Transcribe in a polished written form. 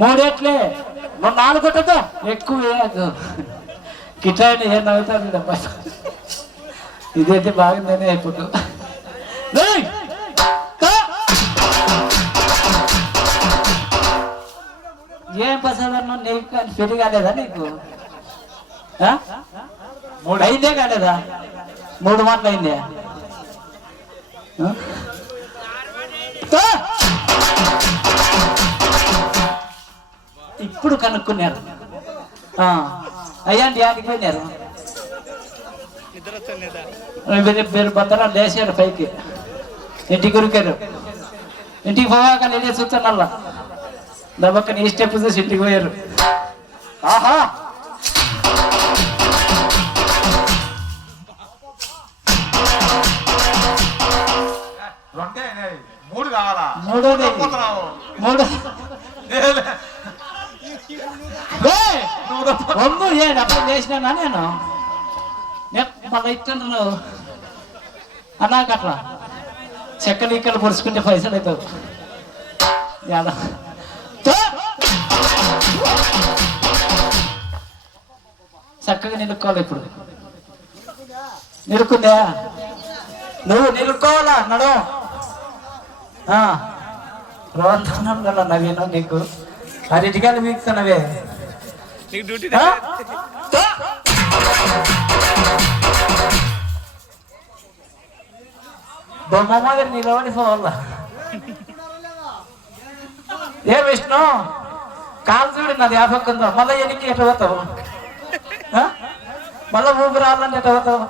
మూడేట్లే నువ్వు 4 కొట్టదు ఎక్కువ వేయకు కిటాయిని ఏం నవ్వుతాను తప్ప ఇదైతే బాగుందనే ఇప్పుడు ఏం ప్రసాదం నీకు పెళ్లి కాలేదా నీకు అయిందే కాలేదా 3 మాటలు అయిందే ఇప్పుడు కనుక్కున్నారు అయ్యాంటి యాడికి పోయినారు మీరు బద్దరా లేచారు పైకి ఇంటికి ఉరికారు ఇంటికి పోవాక లేడే చూస్తున్నా దబ్బక్క నీ స్టెప్ చూసి ఇంటికి పోయారు ఆహా మూడోది అప్పుడు చేసినా నేను మళ్ళీ ఇస్తున్నాను అన్నాక అట్లా చెక్కలు ఇక్కడ పొడుచుకుంటే పైసలు అవుతావు చక్కగా నిలుక్కోవాలి ఇప్పుడు నిలుక్కుందా నువ్వు నిలుక్కోవాలా నడు రోంతనం గల నవీను నీకు అరిటికాయలు వీక్తున్నవే బొమ్మ మాదిరి నిలబడి పోవాల ఏ విష్ణు కాలు చూడు నాది యాపక్కుందో మళ్ళీ ఎనికి ఎట్లా పోతావు మళ్ళీ ఊపి రావాలంటే ఎట్లా పోతావు